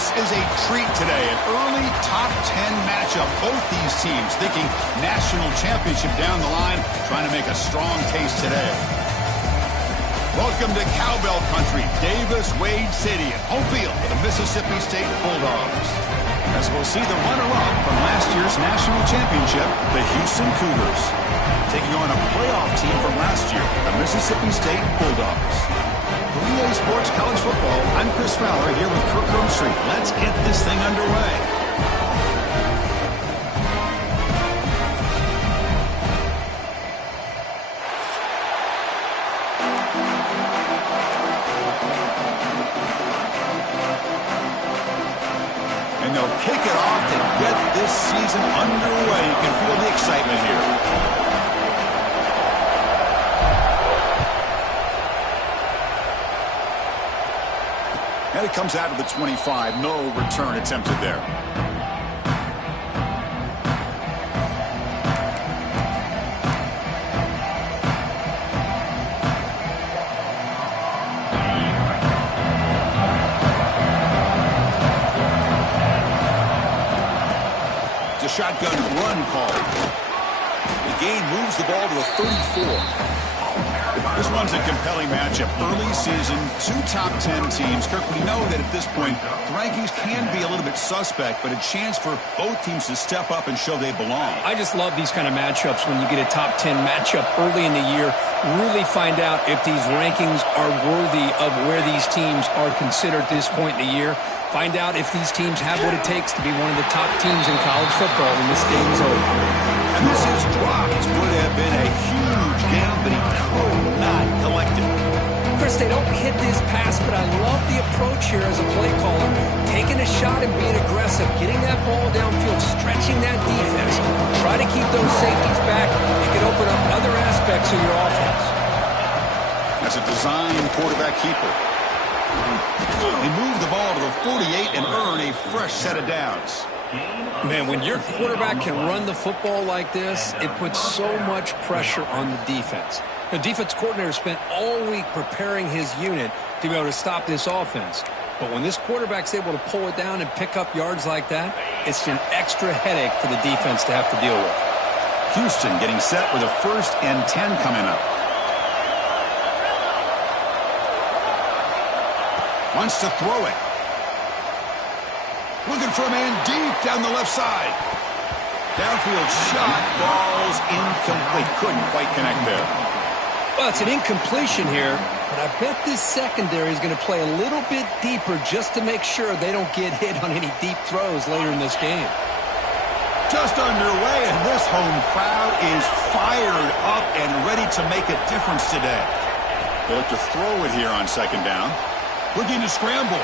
This is a treat today, an early top 10 matchup. Both these teams thinking national championship down the line, trying to make a strong case today. Welcome to Cowbell Country, Davis-Wade City, and home field for the Mississippi State Bulldogs. As we'll see the runner-up from last year's national championship, the Houston Cougars, taking on a playoff team from last year, the Mississippi State Bulldogs. For EA Sports College Football, I'm Chris Fowler here with Kirk Street. Let's get this thing underway. And they'll kick it off to get this season underway. You can feel the excitement here. And it comes out of the 25. No return attempted there. It's a shotgun run call. The gain moves the ball to the 34. This one's a compelling matchup. Early season, two top 10 teams. Kirk, we know that at this point, the rankings can be a little bit suspect, but a chance for both teams to step up and show they belong. I just love these kind of matchups when you get a top 10 matchup early in the year. Really find out if these rankings are worthy of where these teams are considered at this point in the year. Find out if these teams have what it takes to be one of the top teams in college football when this game is over. And this is dropped. Would have been a huge game, but he could not collect it. Chris, they don't hit this pass, but I love the approach here as a play caller. Taking a shot and being aggressive, getting that ball downfield, stretching that defense. Try to keep those safeties back. It can open up other aspects of your offense. As a design quarterback keeper. They move the ball to the 48 and earn a fresh set of downs. Man, when your quarterback can run the football like this, it puts so much pressure on the defense. The defense coordinator spent all week preparing his unit to be able to stop this offense. But when this quarterback's able to pull it down and pick up yards like that, it's an extra headache for the defense to have to deal with. Houston getting set with a 1st and 10 coming up. Wants to throw it. Looking for a man deep down the left side. Downfield shot falls incomplete. Couldn't quite connect there. Well, it's an incompletion here, but I bet this secondary is going to play a little bit deeper just to make sure they don't get hit on any deep throws later in this game. Just underway, and this home crowd is fired up and ready to make a difference today. They look to throw it here on 2nd down. Looking to scramble.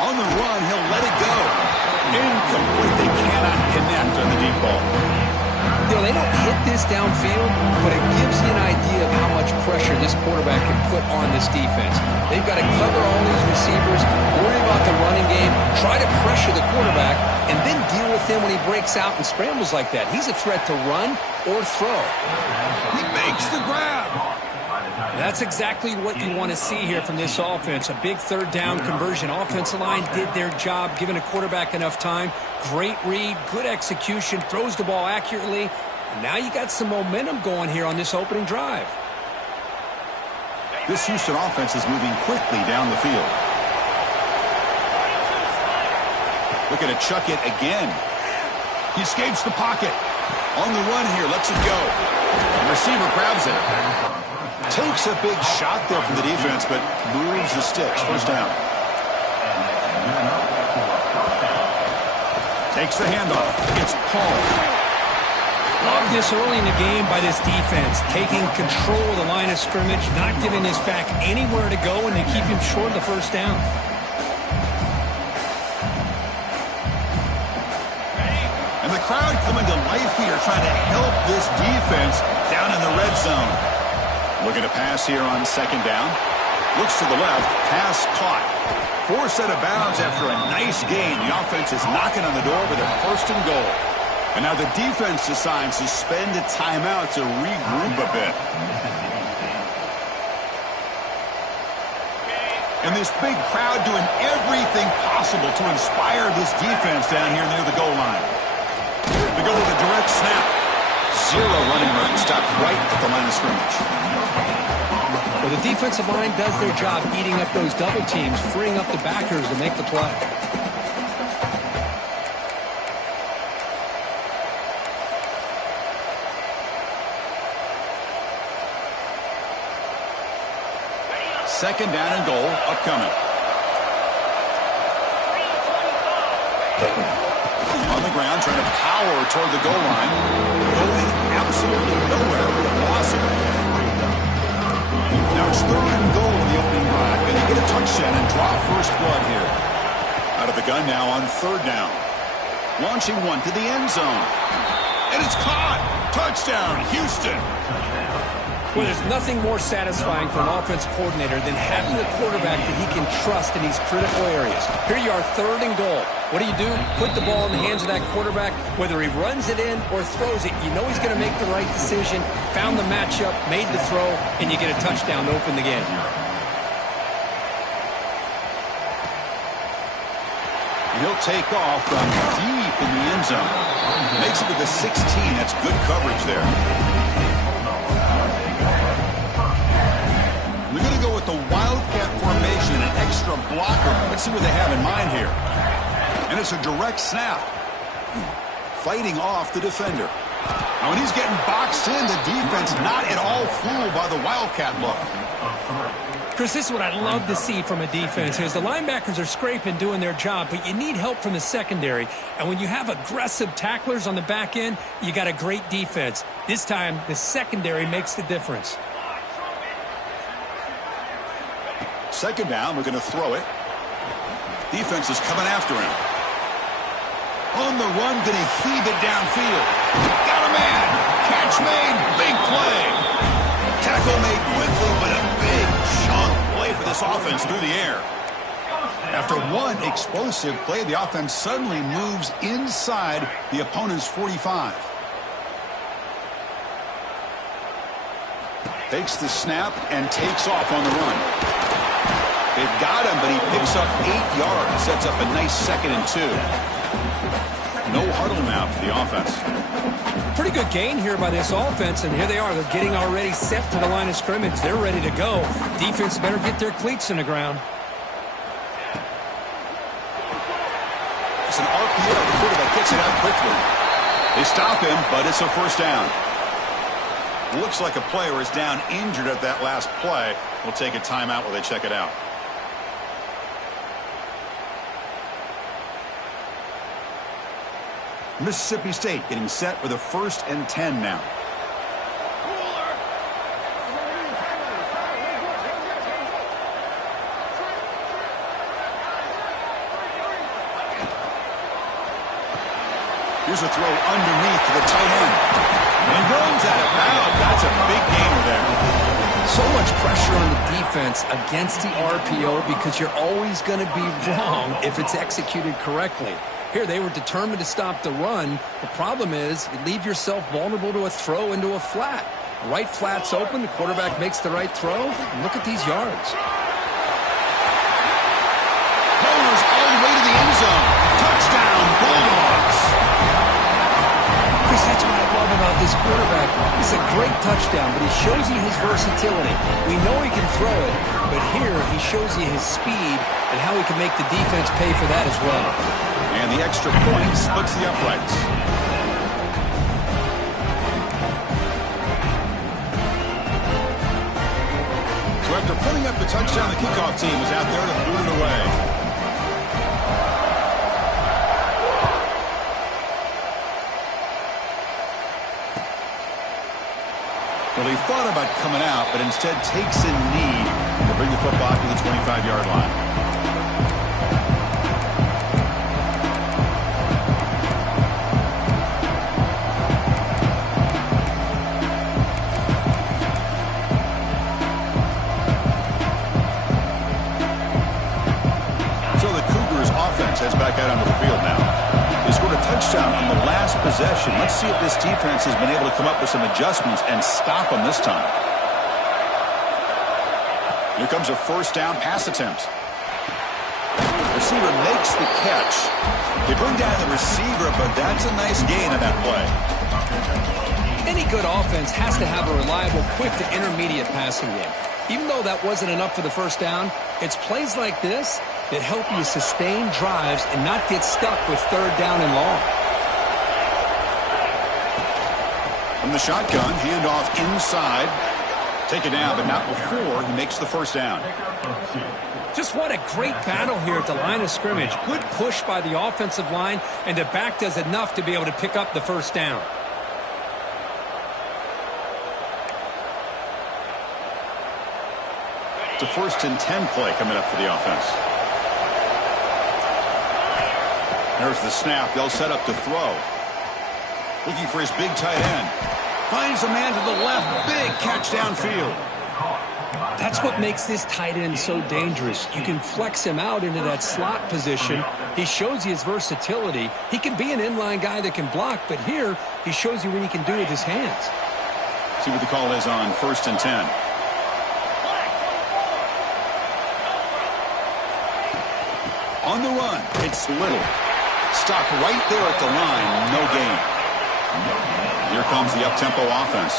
On the run, he'll let it go. Incomplete. They cannot connect on the deep ball. You know, they don't hit this downfield, but it gives you an idea of how much pressure this quarterback can put on this defense. They've got to cover all these receivers, worry about the running game, try to pressure the quarterback, and then deal with him when he breaks out and scrambles like that. He's a threat to run or throw. He makes the grab. That's exactly what you want to see here from this offense. A big 3rd down conversion. Offensive line did their job, giving a quarterback enough time. Great read, good execution, throws the ball accurately. And now you got some momentum going here on this opening drive. This Houston offense is moving quickly down the field. Looking to chuck it again. He escapes the pocket. On the run here, lets it go. The receiver grabs it. Takes a big shot there from the defense, but moves the sticks. 1st down. Takes the handoff. It's Paul. Love this early in the game by this defense. Taking control of the line of scrimmage, not giving this back anywhere to go, and they keep him short of the 1st down. And the crowd coming to life here, trying to help this defense down in the red zone. Looking to pass here on 2nd down. Looks to the left. Pass caught. 4th set of bounds after a nice gain. The offense is knocking on the door with a 1st and goal. And now the defense decides to spend a timeout to regroup a bit. And this big crowd doing everything possible to inspire this defense down here near the goal line. They go with a direct snap. Zero running room. Stopped right at the line of scrimmage. Well, the defensive line does their job eating up those double teams, freeing up the backers to make the play. Second down and goal upcoming. On the ground, trying to power toward the goal line. Going absolutely nowhere with a loss of it. Now it's third and goal in the opening drive. Going to get a touchdown and draw first blood here. Out of the gun now on third down. Launching one to the end zone. And it's caught. Touchdown, Houston. Well, there's nothing more satisfying for an offense coordinator than having a quarterback that he can trust in these critical areas. Here you are, third and goal. What do? Put the ball in the hands of that quarterback. Whether he runs it in or throws it, you know he's going to make the right decision. Found the matchup, made the throw, and you get a touchdown to open the game. He'll take off from deep in the end zone. Makes it to the 16. That's good coverage there. We're going to go with the Wildcat formation, an extra blocker. Let's see what they have in mind here. And it's a direct snap. Fighting off the defender. Now when he's getting boxed in, the defense not at all fooled by the Wildcat look. Chris, this is what I'd love to see from a defense is the linebackers are scraping, doing their job, but you need help from the secondary. And when you have aggressive tacklers on the back end, you got a great defense. This time, the secondary makes the difference. Second down, we're going to throw it. Defense is coming after him. On the run, going to heave it downfield. Got a man. Catch made. Big play. Tackle made quickly, but a big chunk play for this offense through the air. After one explosive play, the offense suddenly moves inside the opponent's 45. Takes the snap and takes off on the run. They've got him, but he picks up 8 yards. Sets up a nice 2nd and 2. No huddle now for the offense. Pretty good gain here by this offense, and here they are. They're getting already set to the line of scrimmage. They're ready to go. Defense better get their cleats in the ground. It's an RPO. The quarterback gets it out quickly. They stop him, but it's a first down. Looks like a player is down injured at that last play. We'll take a timeout while they check it out. Mississippi State getting set for the 1st and 10 now. Here's a throw underneath to the tight end. And he runs out of bounds. That's a big gainer there. So much pressure on the defense against the RPO because you're always going to be wrong if it's executed correctly. Here, they were determined to stop the run. The problem is you leave yourself vulnerable to a throw into a flat. The right flat's open. The quarterback makes the right throw. Look at these yards. Bowlers all the way to the end zone. Touchdown, Bulldogs. Chris, that's what I love about this quarterback. It's a great touchdown, but he shows you his versatility. We know he can throw it, but here he shows you his speed and how he can make the defense pay for that as well. And the extra point splits the uprights. So after putting up the touchdown, the kickoff team is out there to boot it away. Well, he thought about coming out, but instead takes a knee to bring the football to the 25-yard line. Heads back out onto the field now. They scored a touchdown on the last possession. Let's see if this defense has been able to come up with some adjustments and stop them this time. Here comes a first down pass attempt. Receiver makes the catch. They bring down the receiver, but that's a nice gain on that play. Any good offense has to have a reliable, quick to intermediate passing game. Even though that wasn't enough for the first down, it's plays like this that help you sustain drives and not get stuck with third down and long. From the shotgun, handoff inside. Take it down, but not before he makes the first down. Just what a great battle here at the line of scrimmage. Good push by the offensive line, and the back does enough to be able to pick up the first down. It's a 1st and 10 play coming up for the offense. There's the snap. They'll set up to throw. Looking for his big tight end. Finds a man to the left. Big catch downfield. That's what makes this tight end so dangerous. You can flex him out into that slot position. He shows you his versatility. He can be an inline guy that can block, but here he shows you what he can do with his hands. See what the call is on 1st and 10. On the run, it's Little. Stopped right there at the line, no gain. Here comes the up-tempo offense.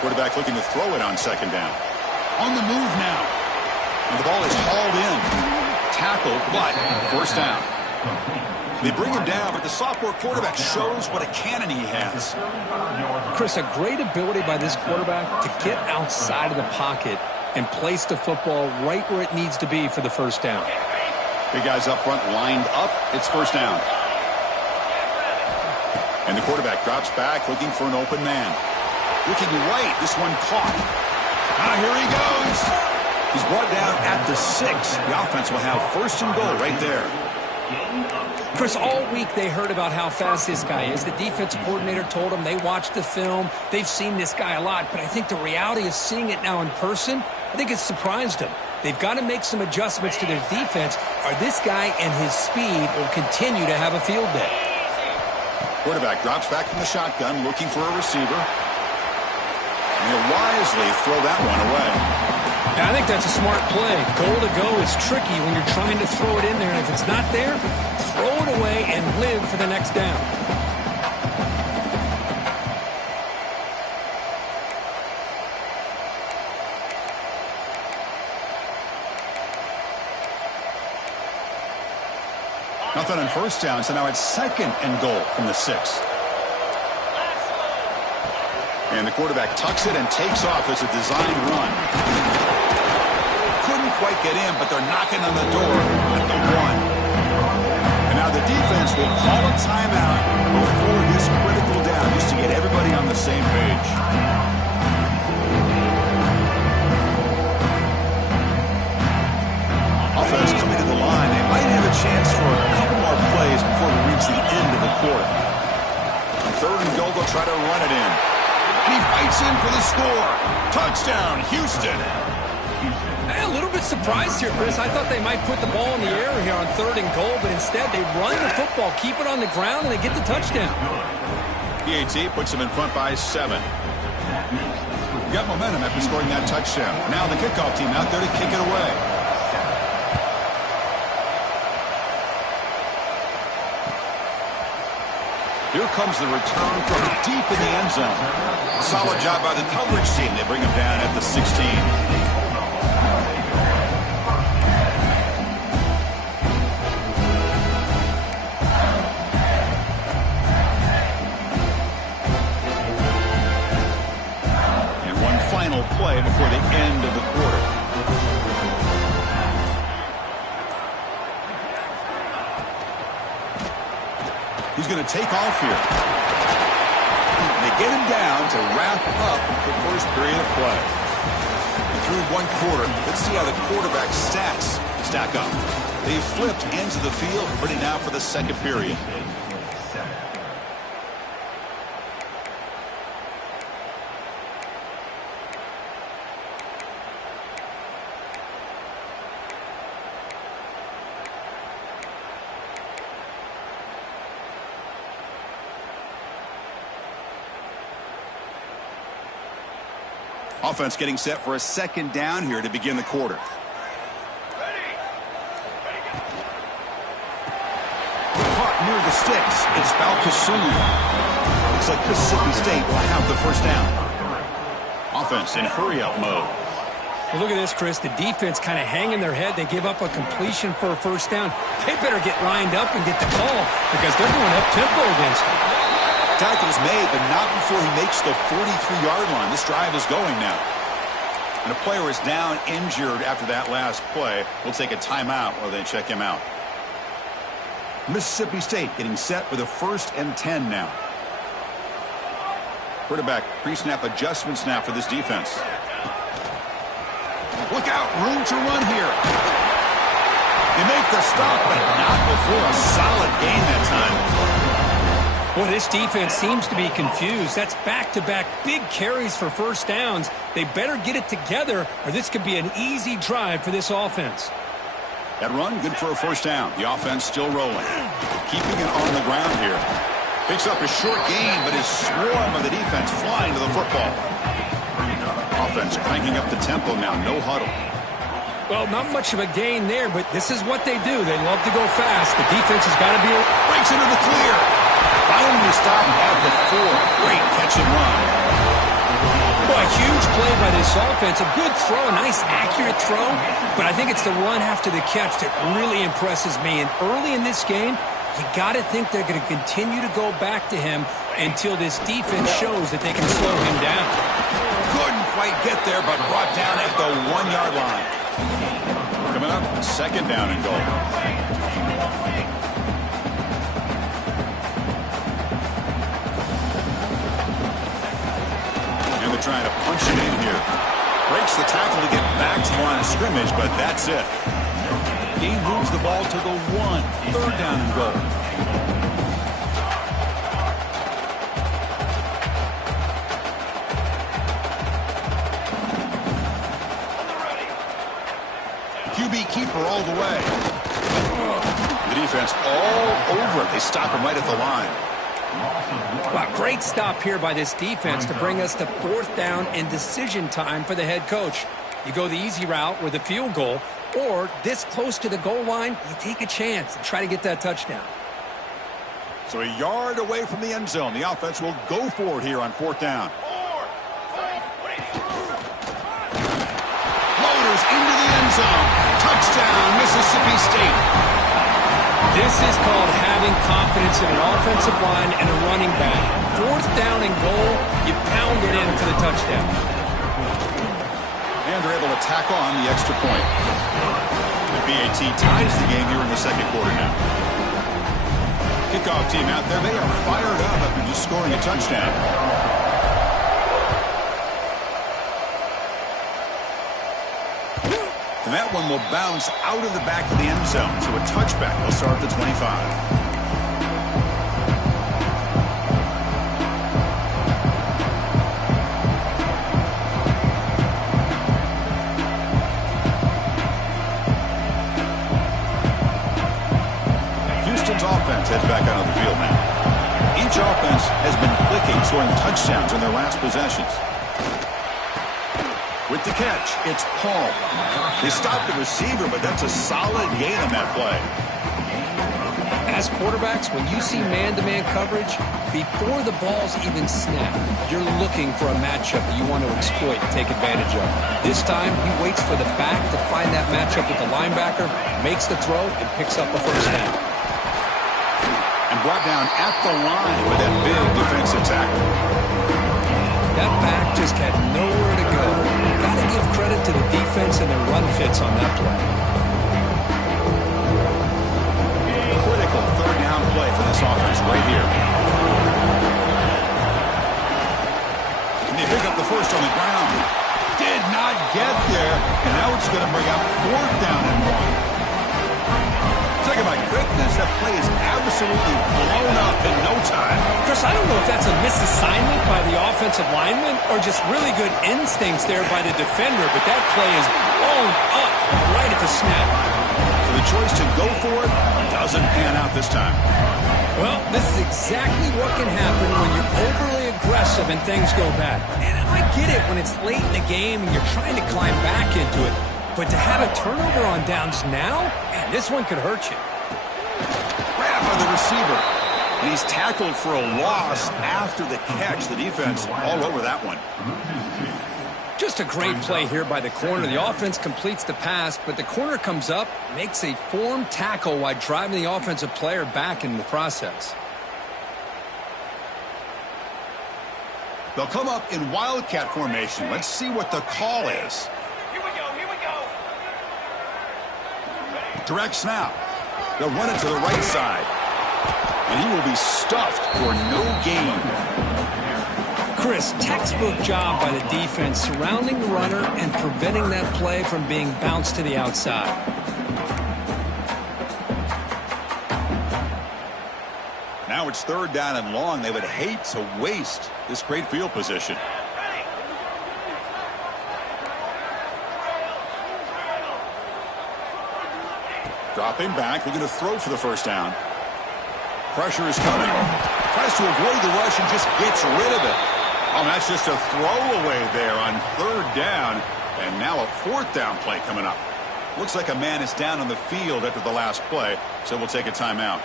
Quarterback looking to throw it on 2nd down. On the move now. And the ball is hauled in. Tackled, but 1st down. They bring him down, but the sophomore quarterback shows what a cannon he has. Chris, a great ability by this quarterback to get outside of the pocket and place the football right where it needs to be for the first down. Big guys up front lined up. It's 1st down. And the quarterback drops back looking for an open man. Looking right. This one caught. Here he goes. He's brought down at the 6. The offense will have 1st and goal right there. Chris, all week they heard about how fast this guy is. The defense coordinator told them they watched the film. They've seen this guy a lot, but I think the reality of seeing it now in person, I think it's surprised them. They've got to make some adjustments to their defense, or this guy and his speed will continue to have a field day. Quarterback drops back from the shotgun, looking for a receiver. And he'll wisely throw that one away. I think that's a smart play. Goal to go is tricky when you're trying to throw it in there, and if it's not there, throw it away and live for the next down. Nothing on 1st down, so now it's 2nd and goal from the 6. And the quarterback tucks it and takes off as a design run. Couldn't quite get in, but they're knocking on the door at the 1. And now the defense will call a timeout before this critical down, just to get everybody on the same page. Offense coming to the line. They might have a chance for a couple more plays before we reach the end of the quarter. On 3rd and goal, they'll try to run it in. And he fights in for the score. Touchdown, Houston. A little bit surprised here, Chris. I thought they might put the ball in the air here on 3rd and goal, but instead they run the football, keep it on the ground, and they get the touchdown. PAT puts them in front by 7. Got momentum after scoring that touchdown. Now the kickoff team out there to kick it away. Here comes the return from deep in the end zone. Solid job by the coverage team. They bring him down at the 16. Play before the end of the quarter. He's going to take off here. They get him down to wrap up the first period of play. And through one quarter, let's see how the quarterback's stats stack up. They flipped ends of the field, ready now for the 2nd period. Offense getting set for a second down here to begin the quarter. Caught near the sticks. It's Balkasoon. Looks like Mississippi State will have the first down. Offense in hurry-up mode. Well, look at this, Chris. The defense kind of hanging their head. They give up a completion for a first down. They better get lined up and get the call because they're going up-tempo against them. Tackle's made, but not before he makes the 43-yard line. This drive is going now. And a player is down injured after that last play. We'll take a timeout while they check him out. Mississippi State getting set with a 1st and 10 now. Quarterback pre-snap adjustments now for this defense. Look out, room to run here. They make the stop, but not before a solid gain that time. Well, this defense seems to be confused. That's back-to-back big carries for first downs. They better get it together, or this could be an easy drive for this offense. That run, good for a first down. The offense still rolling. Keeping it on the ground here. Picks up a short gain, but his swarm of the defense flying to the football. Offense cranking up the tempo now. No huddle. Well, not much of a gain there, but this is what they do. They love to go fast. The defense has got to be... Breaks into the clear. Finally stopped at the 4. Great catch and run. Well, a huge play by this offense. A good throw, a nice, accurate throw. But I think it's the run after the catch that really impresses me. And early in this game, you got to think they're going to continue to go back to him until this defense shows that they can slow him down. Couldn't quite get there, but brought down at the 1-yard line. Coming up, 2nd down and goal. And they're trying to punch it in here. Breaks the tackle to get back to the line of scrimmage, but that's it. He moves the ball to the 1. 3rd down and goal. QB keeper all the way. The defense all over it. They stop him right at the line. Wow, great stop here by this defense to bring us to 4th down and decision time for the head coach. You go the easy route with a field goal, or this close to the goal line, you take a chance and try to get that touchdown. So a yard away from the end zone. The offense will go for it here on 4th down. Loaders into the end zone. Touchdown, Mississippi State. This is called having confidence in an offensive line and a running back. 4th down and goal, you pound it in for the touchdown. And they're able to tack on the extra point. The BAT ties the game here in the 2nd quarter now. Kickoff team out there. They are fired up after just scoring a touchdown. And that one will bounce out of the back of the end zone. So a touchback. They'll start at the 25. Houston's offense heads back out of the field now. Each offense has been clicking, scoring touchdowns in their last possessions. With the catch, it's Paul. They stopped the receiver, but that's a solid gain on that play. As quarterbacks, when you see man-to-man coverage, before the ball's even snapped, you're looking for a matchup that you want to exploit and take advantage of. This time, he waits for the back to find that matchup with the linebacker, makes the throw, and picks up a first down. And brought down at the line with that big defensive tackle. That back just had nowhere to go. Got to give credit to the defense and their run fits on that play. Critical 3rd down play for this offense right here. And they pick up the first on the ground. Did not get there. And now it's going to bring up 4th down and 1. Talk about quickness. That play is absolutely blown up in no time. Chris, I don't know if that's a misassignment by the offensive lineman or just really good instincts there by the defender, but that play is blown up right at the snap. So the choice to go for it doesn't pan out this time. Well, this is exactly what can happen when you're overly aggressive and things go bad. And I get it when it's late in the game and you're trying to climb back into it. But to have a turnover on downs now, man, this one could hurt you. Grab by the receiver. And he's tackled for a loss after the catch. The defense all over that one. Just a great play here by the corner. The offense completes the pass, but the corner comes up, makes a formed tackle while driving the offensive player back in the process. They'll come up in wildcat formation. Let's see what the call is. Here we go. Direct snap. They'll run it to the right side. And he will be stuffed for no gain. Chris, textbook job by the defense surrounding the runner and preventing that play from being bounced to the outside. Now it's 3rd down and long. They would hate to waste this great field position. Dropping back, looking to throw for the first down. Pressure is coming. Tries to avoid the rush and just gets rid of it. Oh, that's just a throwaway there on 3rd down. And now a 4th down play coming up. Looks like a man is down on the field after the last play, so we'll take a timeout.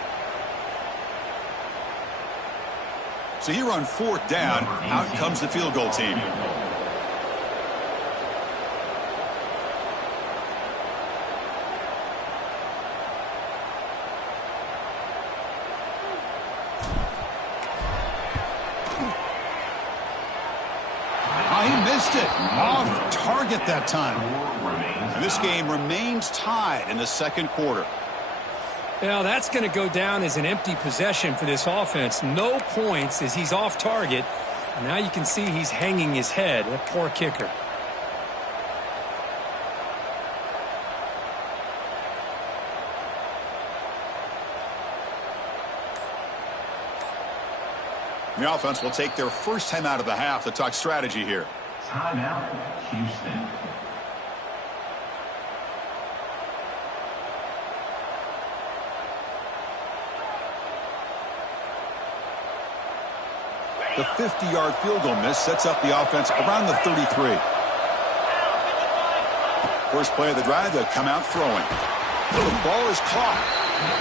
So here on 4th down, out comes the field goal team. He missed it. Off target that time. And this game remains tied in the 2nd quarter. Now that's going to go down as an empty possession for this offense. No points as he's off target. And now you can see he's hanging his head. That poor kicker. The offense will take their first time out of the half to talk strategy here. Timeout, Houston. The 50-yard field goal miss sets up the offense around the 33. First play of the drive, they'll come out throwing. The ball is caught.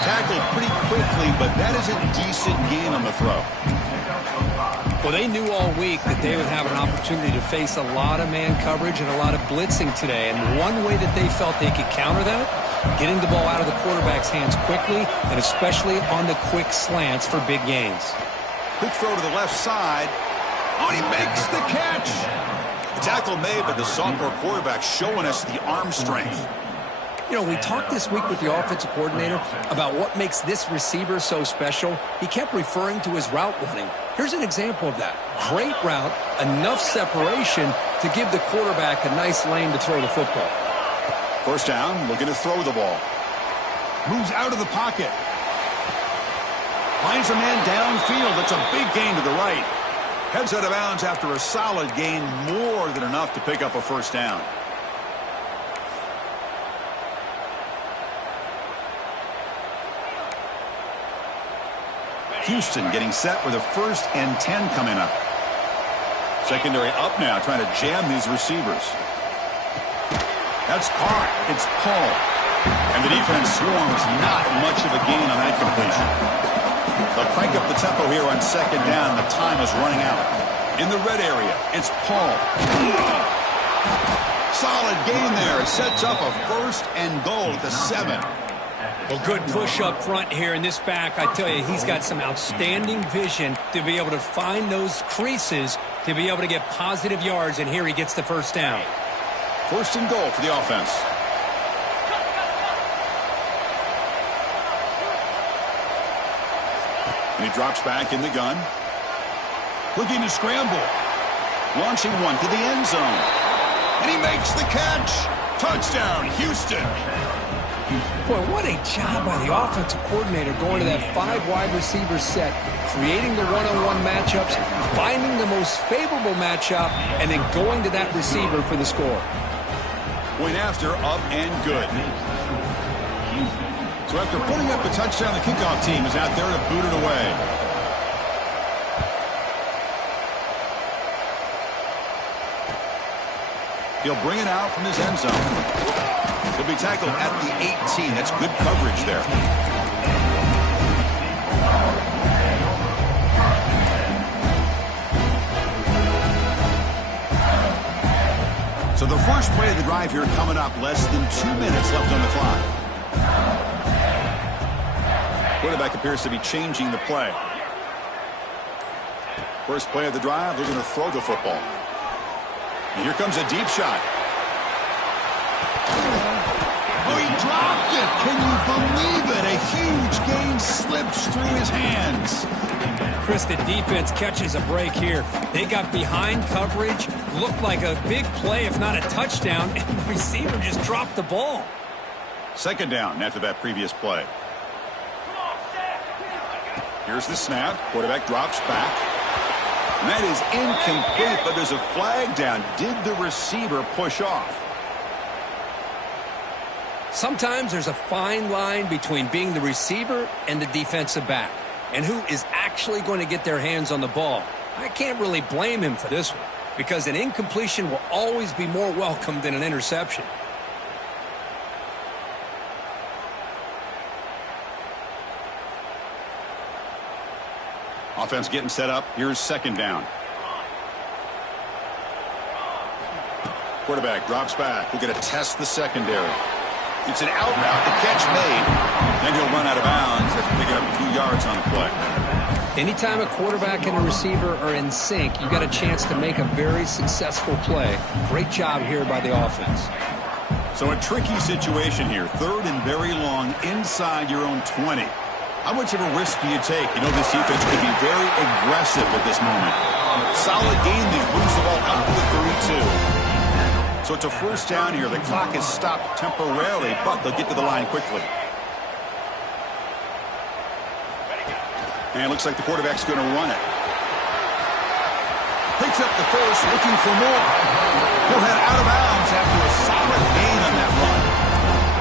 Tackled pretty quickly, but that is a decent gain on the throw. Well, they knew all week that they would have an opportunity to face a lot of man coverage and a lot of blitzing today. And one way that they felt they could counter that, getting the ball out of the quarterback's hands quickly, and especially on the quick slants for big gains. Quick throw to the left side. Oh, he makes the catch. The tackle made, but the sophomore quarterback showing us the arm strength. You know, we talked this week with the offensive coordinator about what makes this receiver so special. He kept referring to his route running. Here's an example of that. Great route, enough separation to give the quarterback a nice lane to throw the football. First down, looking to throw the ball. Moves out of the pocket. Finds a man downfield. That's a big gain to the right. Heads out of bounds after a solid gain, more than enough to pick up a first down. Houston getting set with a 1st and 10 coming up. Secondary up now, trying to jam these receivers. That's caught. It's Paul. And the defense swarms. Not much of a gain on that completion. They'll crank up the tempo here on 2nd down. The time is running out. In the red area, it's Paul. Solid gain there. It sets up a 1st and goal at the 7. Well, good push up front here in this back. I tell you, he's got some outstanding vision to be able to find those creases to be able to get positive yards, and here he gets the first down. 1st and goal for the offense. And he drops back in the gun. Looking to scramble. Launching one to the end zone. And he makes the catch. Touchdown, Houston. Boy, what a job by the offensive coordinator going to that 5 wide receiver set, creating the one-on-one matchups, finding the most favorable matchup, and then going to that receiver for the score. Point after, up and good. So after putting up a touchdown, the kickoff team is out there to boot it away. He'll bring it out from his end zone. He'll be tackled at the 18. That's good coverage there. So the first play of the drive here coming up. Less than 2 minutes left on the clock. Quarterback appears to be changing the play. First play of the drive, they're going to throw the football. And here comes a deep shot. Oh, he dropped it. Can you believe it? A huge gain slips through his hands. Chris, the defense catches a break here. They got behind coverage, looked like a big play, if not a touchdown, and the receiver just dropped the ball. Second down after that previous play. Here's the snap. Quarterback drops back. And that is incomplete, but there's a flag down. Did the receiver push off? Sometimes there's a fine line between being the receiver and the defensive back, and who is actually going to get their hands on the ball. I can't really blame him for this one, because an incompletion will always be more welcome than an interception. Offense getting set up. Here's second down. Quarterback drops back. We're going to test the secondary. It's an out route. The catch made. Then he'll run out of bounds after picking up a few yards on the play. Anytime a quarterback and a receiver are in sync, you got a chance to make a very successful play. Great job here by the offense. So a tricky situation here. Third and very long inside your own 20. How much of a risk do you take? You know, this defense could be very aggressive at this moment. Solid gain there. Moves the ball up to the 32. So it's a first down here. The clock is stopped temporarily, but they'll get to the line quickly. And it looks like the quarterback's going to run it. Picks up the first, looking for more. He'll head out of bounds after a solid gain on that run.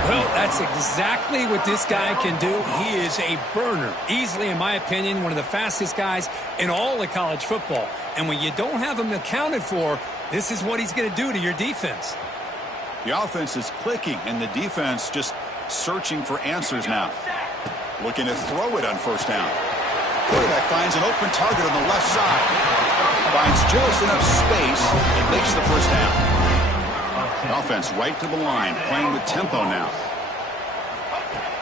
Well, that's exactly what this guy can do. He is a burner. Easily, in my opinion, one of the fastest guys in all of college football. And when you don't have him accounted for, this is what he's going to do to your defense. The offense is clicking, and the defense just searching for answers now. Looking to throw it on first down. Quarterback finds an open target on the left side. Finds just enough space and makes the first down. The offense right to the line, playing with tempo now.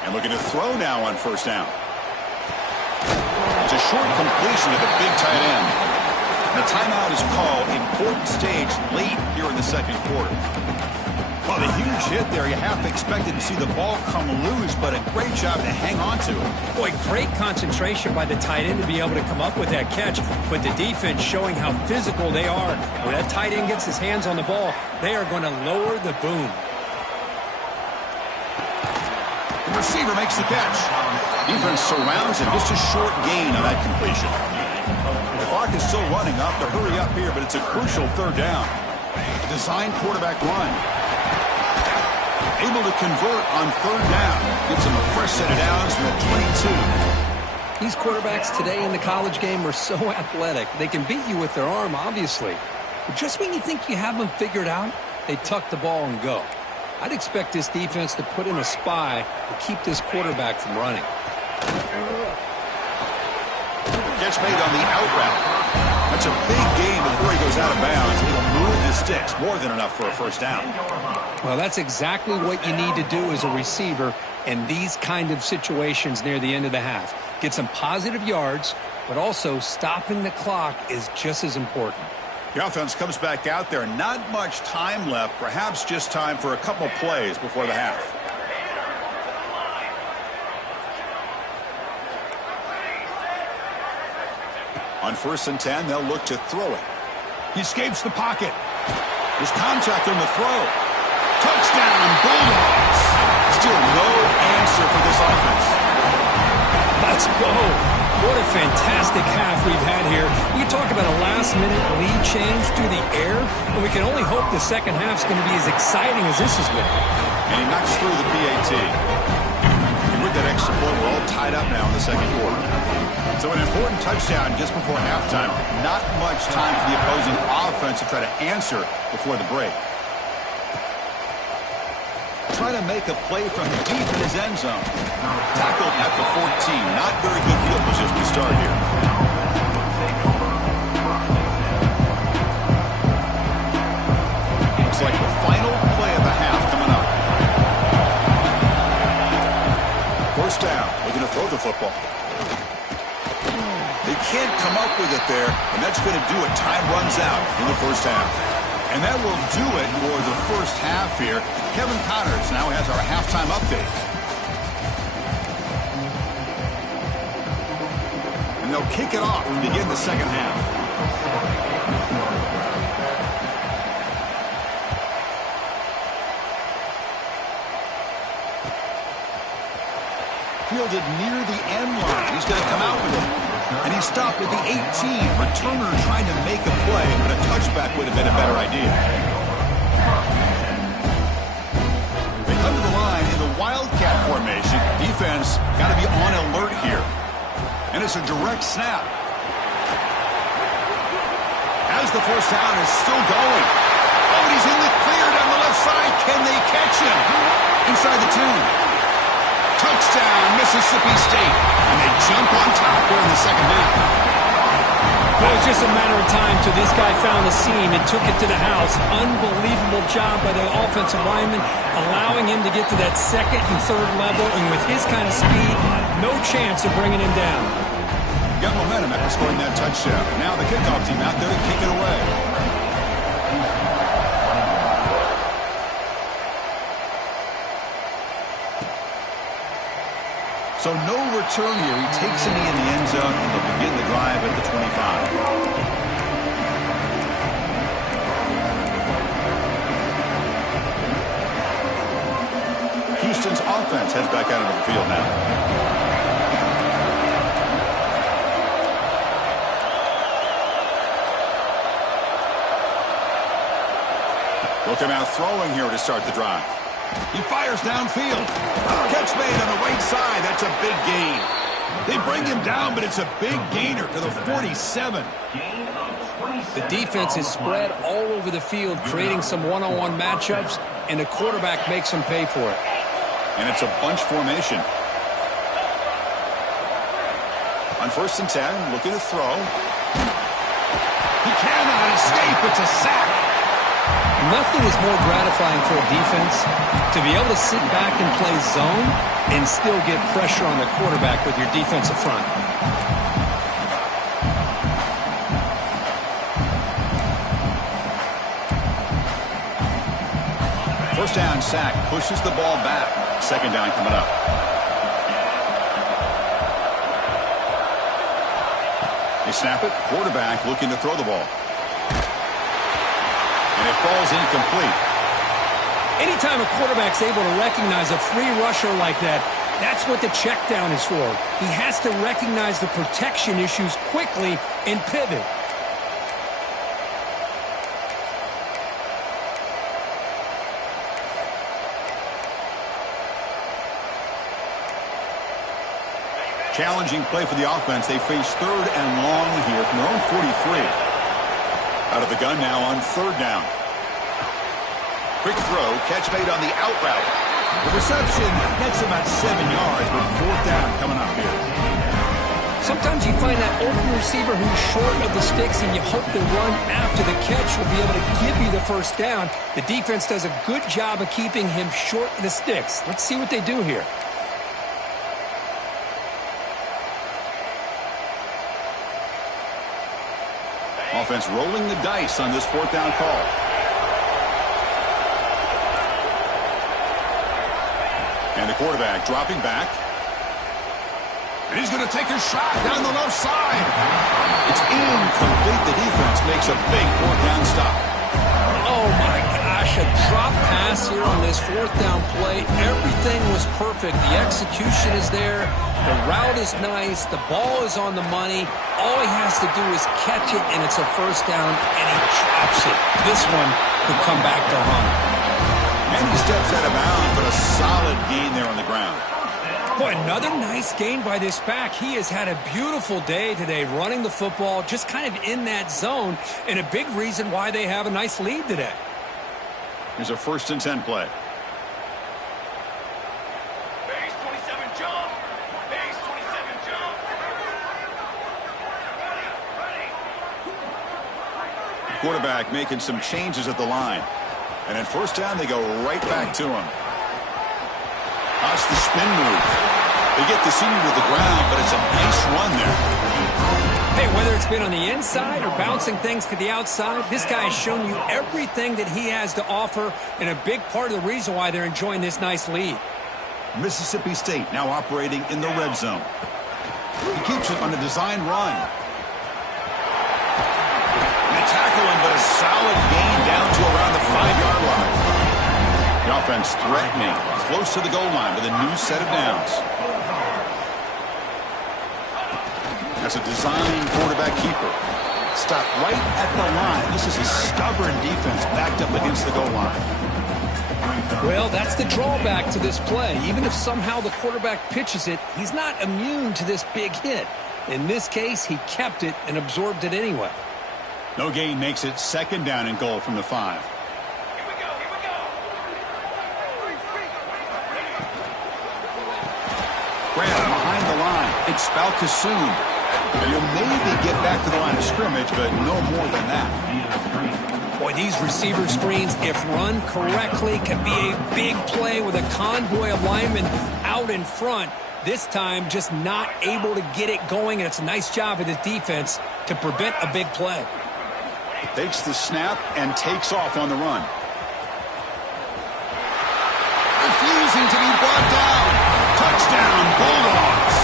And looking to throw now on first down. It's a short completion to the big tight end. And the timeout is called. Important stage late here in the second quarter. Well, the huge hit there. You half expected to see the ball come loose, but a great job to hang on to it. Boy, great concentration by the tight end to be able to come up with that catch, but the defense showing how physical they are. When that tight end gets his hands on the ball, they are going to lower the boom. The receiver makes the catch. Defense surrounds him. Just a short gain on that completion. The clock is still running. Up to hurry up here, but it's a crucial third down. Designed quarterback run. Able to convert on third down. Gives him a fresh set of downs from the 22. These quarterbacks today in the college game are so athletic. They can beat you with their arm, obviously. But just when you think you have them figured out, they tuck the ball and go. I'd expect this defense to put in a spy to keep this quarterback from running. Catch made on the out route. That's a big gain before he goes out of bounds. It'll move the sticks. More than enough for a first down. Well, that's exactly what you need to do as a receiver in these kind of situations near the end of the half. Get some positive yards, but also stopping the clock is just as important. The offense comes back out there. Not much time left. Perhaps just time for a couple plays before the half. On 1st and 10, they'll look to throw it. He escapes the pocket. There's contact on the throw. Touchdown, Bulldogs. Still no answer for this offense. Let's go. What a fantastic half we've had here. We talk about a last-minute lead change through the air, and we can only hope the second half's going to be as exciting as this has been. And he knocks through the PAT. And with that tied up now in the second quarter. So an important touchdown just before halftime. Not much time for the opposing offense to try to answer before the break. Trying to make a play from deep in his end zone. Tackled at the 14. Not very good field position to start here. Looks like the final play of the half coming up. First down. Looking to throw the football. They can't come up with it there, and that's going to do it. Time runs out in the first half. And that will do it for the first half here. Kevin Connors now has our halftime update. And they'll kick it off to begin the second half. Fielded near the end line. He's going to come out with it. And he stopped at the 18. Returner trying to make a play, but a touchback would have been a better idea. They come to the line in the Wildcat formation. Defense got to be on alert here. And it's a direct snap. As the first down is still going. Oh, and he's in the clear down the left side. Can they catch him? Inside the 10. Touchdown, Mississippi State. And they jump on top here in the second half. Well, it was just a matter of time till this guy found the seam and took it to the house. Unbelievable job by the offensive lineman, allowing him to get to that second and third level. And with his kind of speed, no chance of bringing him down. Got momentum after scoring that touchdown. Now the kickoff team out there to kick it away. So no return here. He takes a knee in the end zone, and they'll begin the drive at the 25. Houston's offense heads back out into the field now. Look him out throwing here to start the drive. He fires downfield. Catch made on the right side. That's a big gain. They bring him down, but it's a big gainer to the 47. The defense is spread all over the field, creating some one-on-one matchups, and the quarterback makes them pay for it. And it's a bunch formation. On 1st and 10, looking to throw. He cannot escape. It's a sack. Nothing is more gratifying for a defense to be able to sit back and play zone and still get pressure on the quarterback with your defensive front. First down sack, pushes the ball back. Second down coming up. They snap it, quarterback looking to throw the ball. And it falls incomplete. Anytime a quarterback's able to recognize a free rusher like that, that's what the check down is for. He has to recognize the protection issues quickly and pivot. Challenging play for the offense. They face 3rd and long here from their own 43. Out of the gun now on 3rd down. Quick throw, catch made on the out route. The reception gets about 7 yards, but 4th down coming up here. Sometimes you find that open receiver who's short of the sticks, and you hope the run after the catch will be able to give you the first down. The defense does a good job of keeping him short of the sticks. Let's see what they do here. Offense rolling the dice on this 4th down call. And the quarterback dropping back. And he's going to take a shot down the left side. It's incomplete. The defense makes a big 4th down stop. Oh, my gosh, a drop pass here on this 4th down play. Everything was perfect. The execution is there. The route is nice. The ball is on the money. All he has to do is catch it, and it's a first down, and he drops it. This one could come back to haunt him. And he steps out of bounds, but a solid gain there on the ground. Boy, another nice gain by this back. He has had a beautiful day today running the football, just kind of in that zone, and a big reason why they have a nice lead today. Here's a 1st and 10 play. Base 27 jump. Base 27 jump. The quarterback making some changes at the line. And at 1st down, they go right back to him. That's the spin move. They get the senior to the ground, but it's a nice run there. Hey, whether it's been on the inside or bouncing things to the outside, this guy has shown you everything that he has to offer, and a big part of the reason why they're enjoying this nice lead. Mississippi State now operating in the red zone. He keeps it on a design run. They tackle him, but a solid gain down to around the 5-yard line. The offense threatening, close to the goal line with a new set of downs. As a design quarterback keeper. Stop right at the line. This is a stubborn defense backed up against the goal line. Well, that's the drawback to this play. Even if somehow the quarterback pitches it, he's not immune to this big hit. In this case, he kept it and absorbed it anyway. No gain makes it 2nd down and goal from the 5. Here we go. Here we go. Graham behind the line. It's Balkasoon. And he'll maybe get back to the line of scrimmage, but no more than that. Boy, these receiver screens, if run correctly, can be a big play with a convoy of linemen out in front. This time, just not able to get it going, and it's a nice job of the defense to prevent a big play. Takes the snap and takes off on the run. Refusing to be brought down. Touchdown, Bulldogs.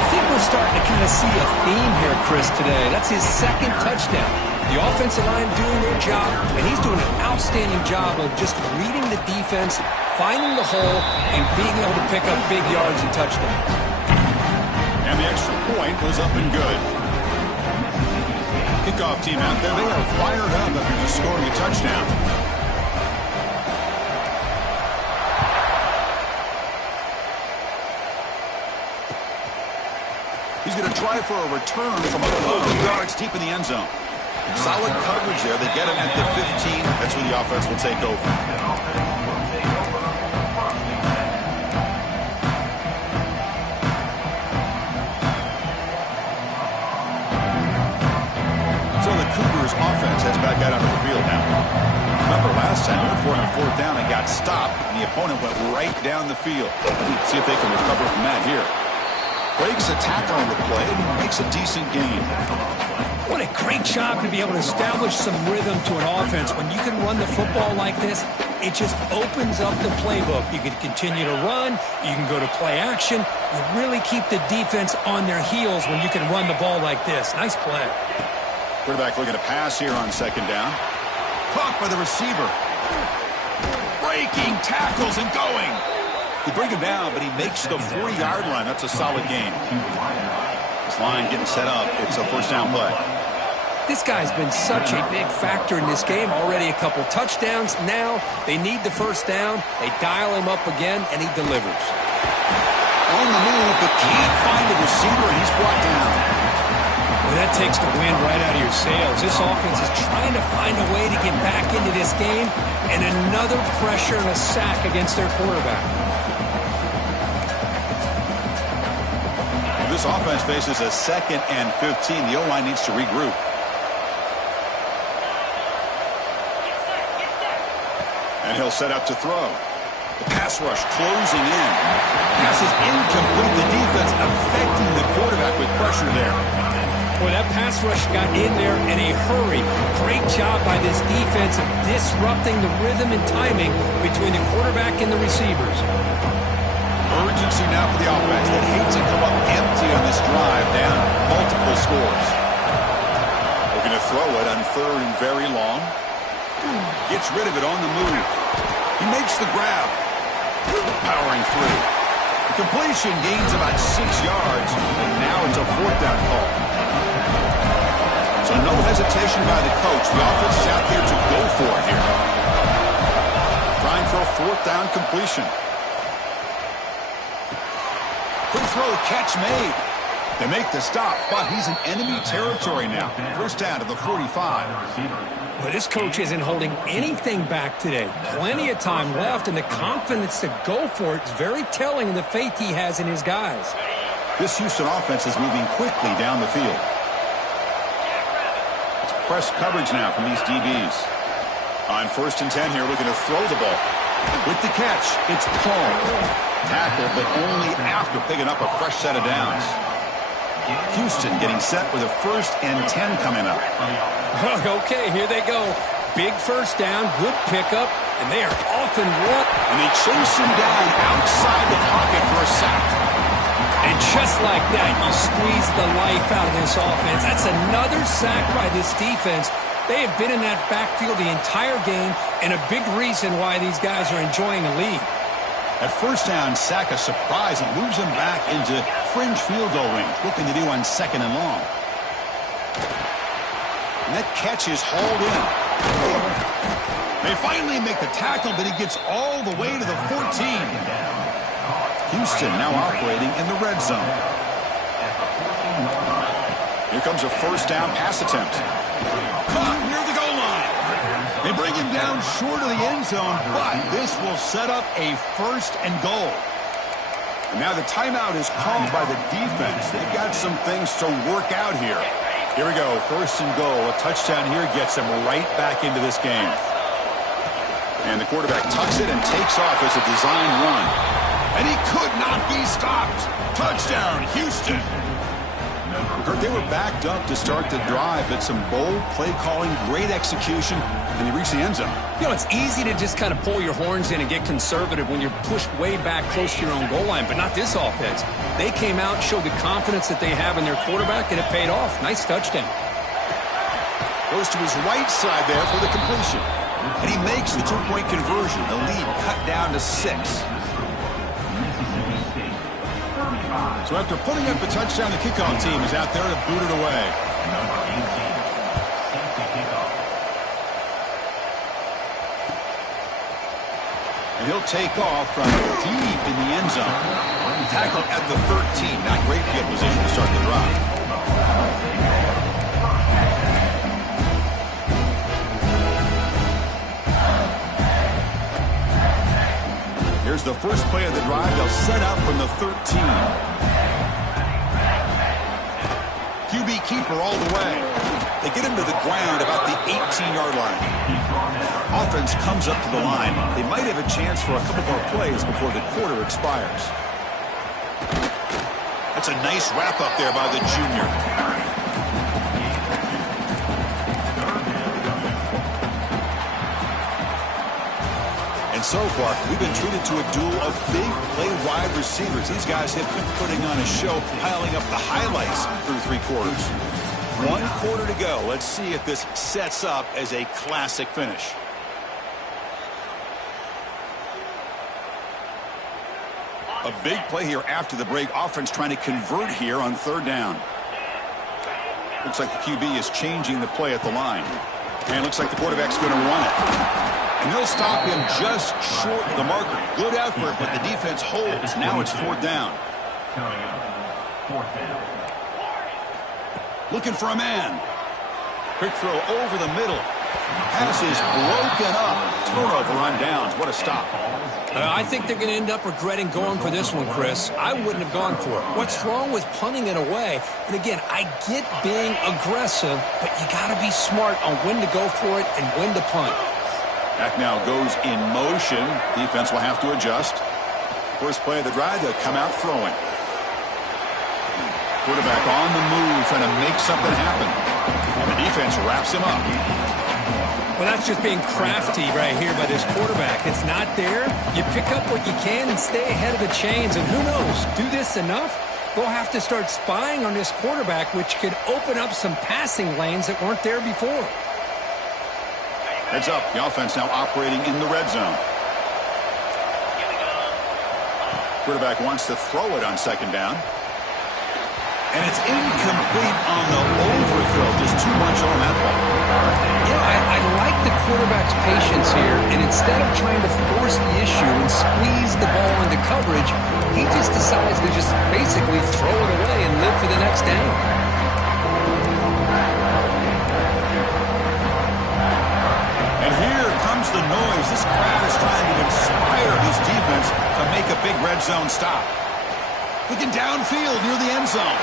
I think we're starting to kind of see a theme here, Chris, today. That's his 2nd touchdown. The offensive line doing their job, and he's doing an outstanding job of just reading the defense, finding the hole, and being able to pick up big yards and touchdowns. And the extra point was up and good. Kickoff team out there, they are fired up after just scoring a touchdown. He's going to try for a return from a couple of yards deep in the end zone. Solid coverage there. They get him at the 15. That's where the offense will take over. So the Cougars offense heads back out onto the field now. Remember last time, they were on 4th down and got stopped, and the opponent went right down the field. See if they can recover from that here. Breaks a tackle on the play and makes a decent gain. What a great job to be able to establish some rhythm to an offense. When you can run the football like this, it just opens up the playbook. You can continue to run. You can go to play action. You really keep the defense on their heels when you can run the ball like this. Nice play. Quarterback looking to pass here on 2nd down. Caught by the receiver. Breaking tackles and going. They bring him down, but he makes the 4-yard line. That's a solid gain. This line getting set up. It's a 1st down play. This guy's been such a big factor in this game. Already a couple touchdowns. Now they need the 1st down. They dial him up again, and he delivers. On the move, but can't find the receiver, and he's brought down. Well, that takes the wind right out of your sails. This offense is trying to find a way to get back into this game, and another pressure and a sack against their quarterback. This offense faces a 2nd and 15. The O-line needs to regroup. And he'll set up to throw. The pass rush closing in. Pass is incomplete. The defense affecting the quarterback with pressure there. Well, that pass rush got in there in a hurry. Great job by this defense of disrupting the rhythm and timing between the quarterback and the receivers. Urgency now for the offense that hates to come up empty on this drive, down multiple scores. Looking to throw it on 3rd and very long. Gets rid of it on the move. He makes the grab. Powering through. The completion gains about 6 yards, and now it's a 4th down call. So no hesitation by the coach. The offense is out there to go for it here. Trying for a 4th down completion. Quick throw, catch made. They make the stop, but he's in enemy territory now. First down to the 45. Well, this coach isn't holding anything back today. Plenty of time left, and the confidence to go for it is very telling in the faith he has in his guys. This Houston offense is moving quickly down the field. It's press coverage now from these DBs. On 1st and 10 here, looking to throw the ball. With the catch, it's Paul. Tackle, but only after picking up a fresh set of downs. Houston getting set with a 1st and 10 coming up. Okay, here they go. Big first down, good pickup, and they are off and run. And they chase him down outside the pocket for a sack. And just like that, you squeeze the life out of this offense. That's another sack by this defense. They have been in that backfield the entire game, and a big reason why these guys are enjoying the lead. At first down, sack a surprise and moves him back into fringe field goal range, looking to do on 2nd and long. And that catch is hauled in. They finally make the tackle, but he gets all the way to the 14. Houston now operating in the red zone. Here comes a first down pass attempt. Caught near the goal line. They bring him down short of the end zone, but this will set up a 1st and goal. And now the timeout is called by the defense. They've got some things to work out here. Here we go, 1st and goal. A touchdown here gets them right back into this game. And the quarterback tucks it and takes off as a design run. And he could not be stopped. Touchdown, Houston. They were backed up to start the drive, but some bold play calling, great execution, and they reached the end zone. You know, it's easy to just kind of pull your horns in and get conservative when you're pushed way back close to your own goal line, but not this offense. They came out and showed the confidence that they have in their quarterback, and it paid off. Nice touchdown. Goes to his right side there for the completion. And he makes the 2-point conversion. The lead cut down to 6. So after putting up the touchdown, the kickoff team is out there to boot it away. And he'll take off from deep in the end zone. Tackle at the 13. Not great field position to start the drive. Here's the first play of the drive. They'll set up from the 13. QB keeper all the way. They get him to the ground about the 18-yard line. Offense comes up to the line. They might have a chance for a couple more plays before the quarter expires. That's a nice wrap up there by the junior. And so far, we've been treated to a duel of big play wide receivers. These guys have been putting on a show, piling up the highlights through 3 quarters. 1 quarter to go. Let's see if this sets up as a classic finish. A big play here after the break. Offense trying to convert here on 3rd down. Looks like the QB is changing the play at the line. And looks like the quarterback's going to run it. And they'll stop him just short of the marker. Good effort, but the defense holds. Now it's 4th down. Looking for a man. Quick throw over the middle. Pass is broken up. Turnover on downs. What a stop. I think they're going to end up regretting going for this one, Chris. I wouldn't have gone for it. What's wrong with punting it away? And again, I get being aggressive, but you got to be smart on when to go for it and when to punt. Back now goes in motion. Defense will have to adjust. First play of the drive, they'll come out throwing. Quarterback on the move, trying to make something happen. And the defense wraps him up. Well, that's just being crafty right here by this quarterback. It's not there. You pick up what you can and stay ahead of the chains. And who knows, do this enough, they'll have to start spying on this quarterback, which could open up some passing lanes that weren't there before. Heads up, the offense now operating in the red zone. Quarterback wants to throw it on 2nd down. And it's incomplete on the overthrow. Just too much on that ball. Yeah, I like the quarterback's patience here, and instead of trying to force the issue and squeeze the ball into coverage, he just decides to just basically throw it away and live for the next down. And here comes the noise. This crowd is trying to inspire this defense to make a big red zone stop. Looking downfield near the end zone.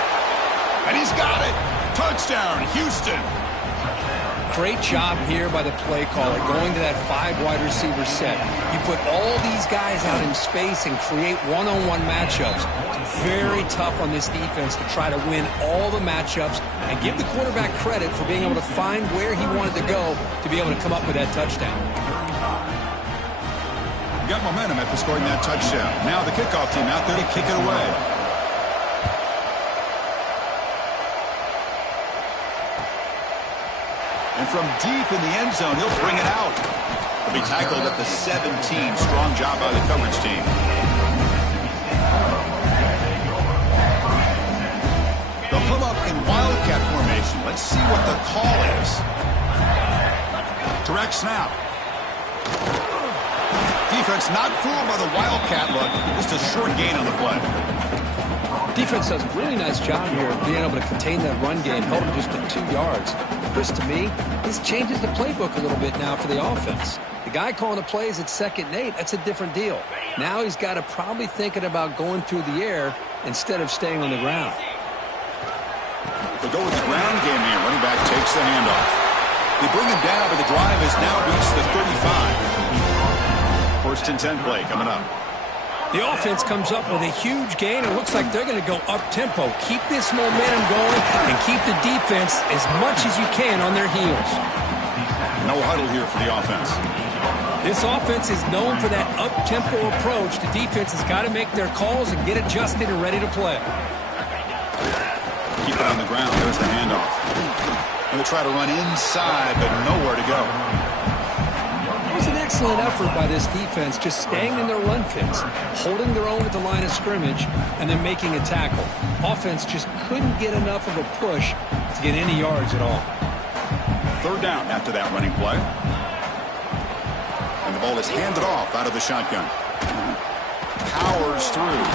And he's got it. Touchdown, Houston. Great job here by the play caller, going to that 5 wide receiver set. You put all these guys out in space and create one-on-one matchups. It's very tough on this defense to try to win all the matchups and give the quarterback credit for being able to find where he wanted to go to be able to come up with that touchdown. Got momentum after scoring that touchdown. Now the kickoff team out there to kick it away. And from deep in the end zone, he'll bring it out. He'll be tackled at the 17. Strong job by the coverage team. They'll pull up in Wildcat formation. Let's see what the call is. Direct snap. Defense not fooled by the Wildcat look. Just a short gain on the play. Defense does a really nice job here of being able to contain that run game, held him just to 2 yards. Chris, to me, this changes the playbook a little bit now for the offense. The guy calling the plays at 2nd and 8, that's a different deal. Now he's got to probably thinking about going through the air instead of staying on the ground. They'll go with the ground game here. Running back takes the handoff. They bring him down, but the drive has now reached the 35. 1st and 10 play coming up. The offense comes up with a huge gain. It looks like they're going to go up-tempo. Keep this momentum going and keep the defense as much as you can on their heels. No huddle here for the offense. This offense is known for that up-tempo approach. The defense has got to make their calls and get adjusted and ready to play. Keep it on the ground. There's the handoff. And they try to run inside, but nowhere to go. It was an excellent effort by this defense, just staying in their run fits, holding their own at the line of scrimmage, and then making a tackle. Offense just couldn't get enough of a push to get any yards at all. 3rd down after that running play. And the ball is handed off out of the shotgun. Powers through.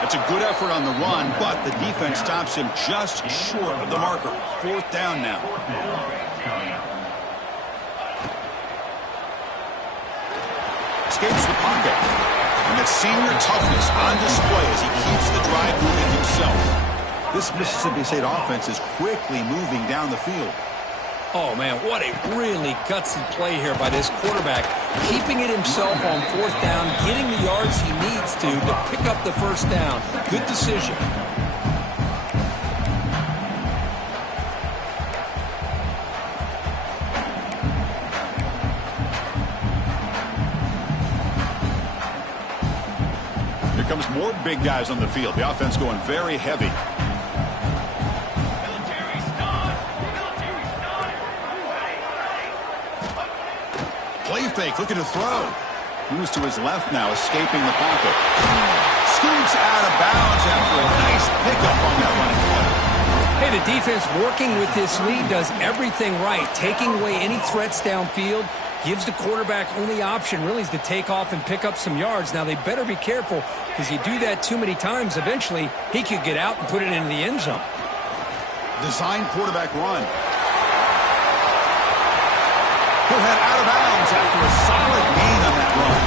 That's a good effort on the run, but the defense stops him just short of the marker. 4th down now. Escapes the pocket. And that senior toughness on display as he keeps the drive moving himself. This Mississippi State offense is quickly moving down the field. Oh, man, what a really gutsy play here by this quarterback. Keeping it himself on 4th down, getting the yards he needs to pick up the 1st down. Good decision. Here comes more big guys on the field. The offense going very heavy. Play fake, looking to throw. Moves to his left now, escaping the pocket. Scoots out of bounds after a nice pickup on that running play. Hey, the defense working with this lead does everything right, taking away any threats downfield, gives the quarterback only option really is to take off and pick up some yards. Now, they better be careful because you do that too many times, eventually he could get out and put it into the end zone. Design quarterback run. He'll head out of bounds after a solid gain on that run.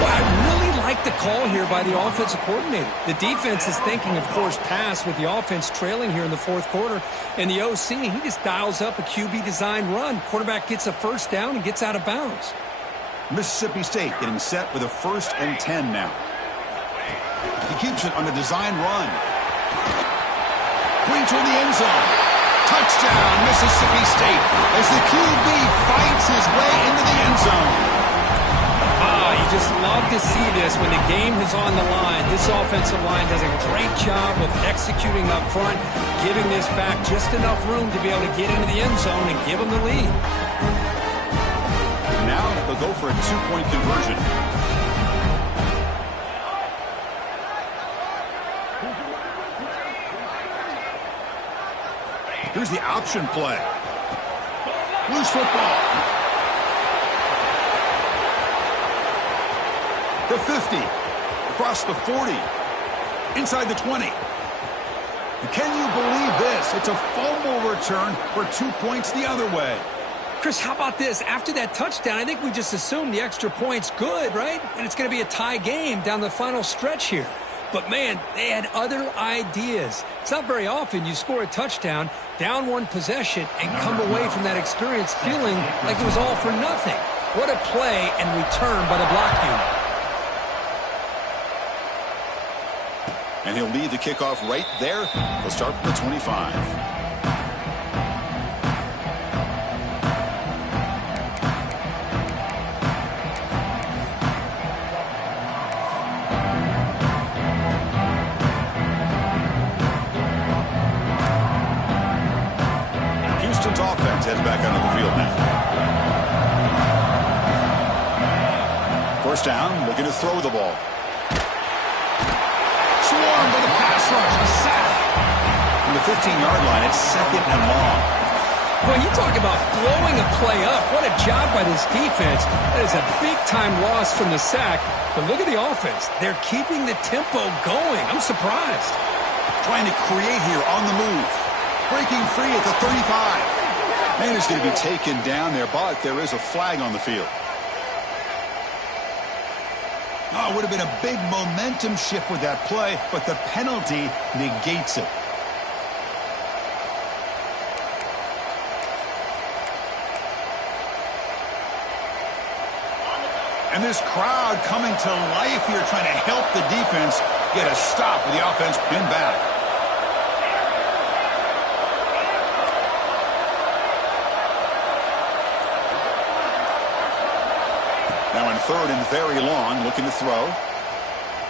Well, I really like the call here by the offensive coordinator. The defense is thinking, of course, pass with the offense trailing here in the 4th quarter. And the OC, he just dials up a QB design run. Quarterback gets a 1st down and gets out of bounds. Mississippi State getting set with a 1st and 10 now. He keeps it on a design run. Going toward the end zone. Touchdown, Mississippi State, as the QB fights his way into the end zone. You just love to see this when the game is on the line. This offensive line does a great job of executing up front, giving this back just enough room to be able to get into the end zone and give them the lead. Now they'll go for a 2-point conversion. Here's the option play. Loose football. The 50. Across the 40. Inside the 20. Can you believe this? It's a fumble return for 2 points the other way. Chris, how about this? After that touchdown, I think we just assumed the extra point's good, right? And it's going to be a tie game down the final stretch here. But, man, they had other ideas. It's not very often you score a touchdown, down one possession, and come away from that experience feeling like it was all for nothing. What a play and return by the block unit. And he'll lead the kickoff right there. They'll start from the 25. Houston's offense heads back onto the field now. First down, looking to throw the ball. Swarmed with a pass rush, a sack. On the 15-yard line, it's 2nd and long. Well, you talk about blowing a play up. What a job by this defense. That is a big-time loss from the sack. But look at the offense. They're keeping the tempo going. I'm surprised. Trying to create here on the move. Breaking free at the 35. Man is going to be taken down there, but there is a flag on the field. Oh, it would have been a big momentum shift with that play, but the penalty negates it. And this crowd coming to life here, trying to help the defense get a stop with the offense pinned back. Now in 3rd and very long, looking to throw.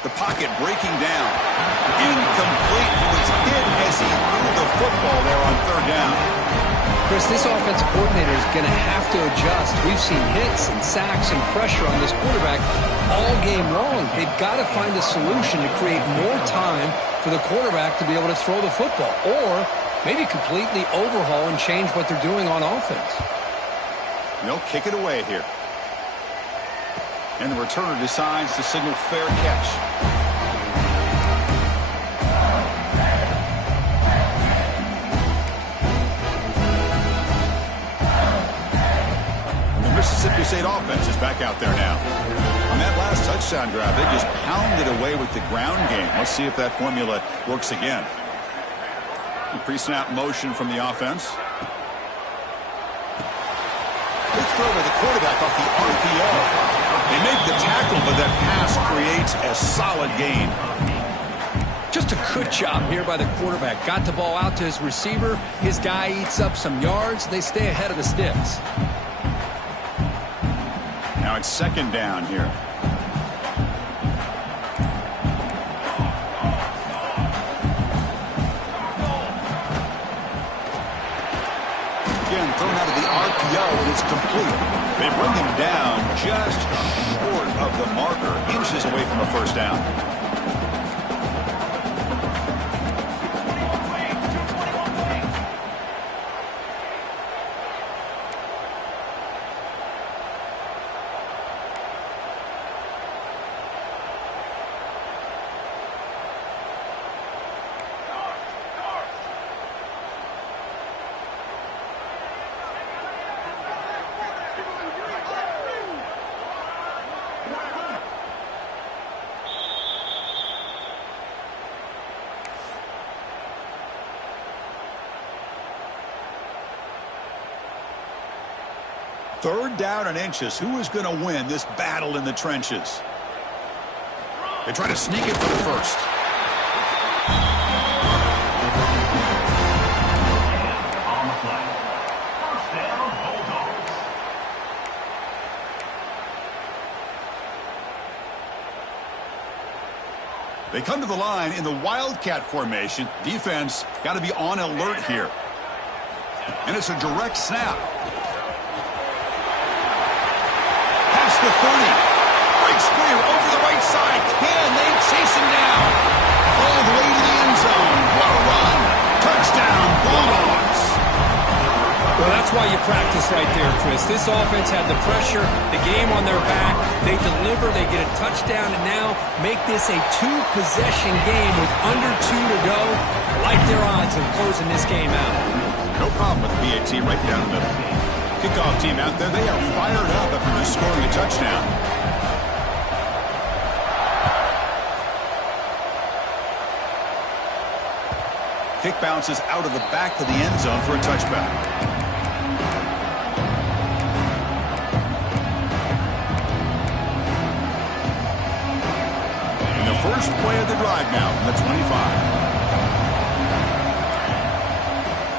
The pocket breaking down. Incomplete. He was hit as he threw the football there on 3rd down. Chris, this offensive coordinator is going to have to adjust. We've seen hits and sacks and pressure on this quarterback all game long. They've got to find a solution to create more time for the quarterback to be able to throw the football, or maybe completely overhaul and change what they're doing on offense. They'll kick it away here. And the returner decides to signal fair catch. And the Mississippi State offense is back out there now. On that last touchdown drive, they just pounded away with the ground game. Let's see if that formula works again. Pre-snap motion from the offense. Good throw by the quarterback off the RPO. They make the tackle, but that pass creates a solid gain. Just a good job here by the quarterback. Got the ball out to his receiver. His guy eats up some yards. They stay ahead of the sticks. Now it's 2nd down here. Again, thrown out of the RPO, and it's complete. They bring him down just short of the marker, inches away from a first down. Third down and inches. Who is going to win this battle in the trenches? They try to sneak it for the first. They come to the line in the Wildcat formation. Defense got to be on alert here. And it's a direct snap. Past the 30. Breaks clear over the right side. Can they chase him down? All the way to the end zone. What a run. Touchdown, Bulldogs. practice right there, Chris. This offense had the pressure, the game on their back. They deliver, they get a touchdown, and now make this a two-possession game with under 2 to go. Like their odds of closing this game out. No problem with the PAT right down the middle. Kickoff team out there, they are fired up after just scoring a touchdown. Kick bounces out of the back of the end zone for a touchback. And the first play of the drive now from the 25.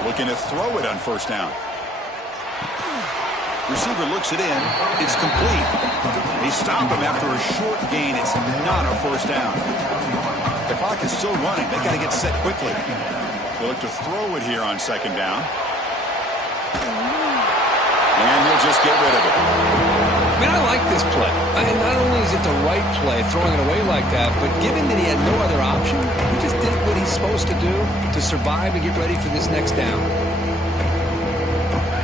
Looking to throw it on first down. Receiver looks it in. It's complete. They stop him after a short gain. It's not a first down. The clock is still running. They got to get set quickly. They look to throw it here on second down. And he'll just get rid of it. Man, I like this play. Not only is it the right play, throwing it away like that, but given that he had no other option, he just did what he's supposed to do to survive and get ready for this next down.